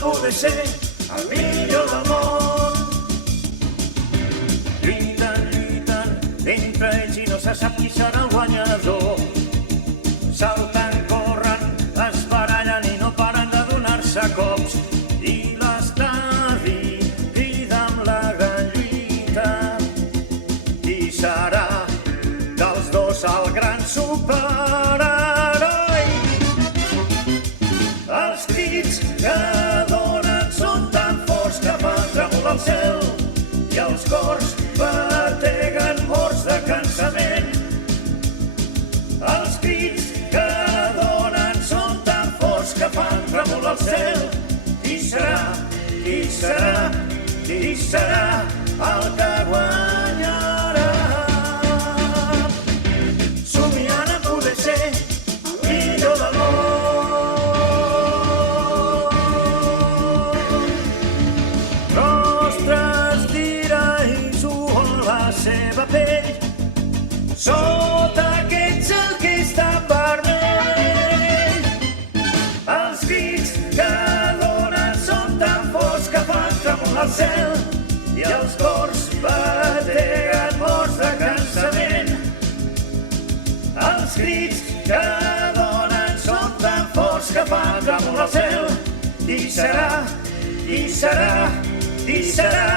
poder ser el millor del món. Lluiten, lluiten entre ells i no se sap qui serà el guanyador. Salten, corren, es barallen i no paren de donar-se cops. I l'estadi crida amb la gran lluita. Qui serà dels dos el gran superheroi? Els crits que donen són tan forts que fan tremolar el cel i els cors bateguen morts de cansament. Els crits que donen són tan forts que fan tremolar el cel. Qui serà, qui serà, qui serà el que guanyarà? Somiant a poder ser el millor del món. Rostres d'ira i suor a la seva pell, sota aquest cel que és tan vermell. Els crits que donen són tan forts que fan tremolar el cel i els cors bateguen morts de cansament. Els crits que donen són tan forts que fan tremolar el cel. Qui serà, qui serà, qui serà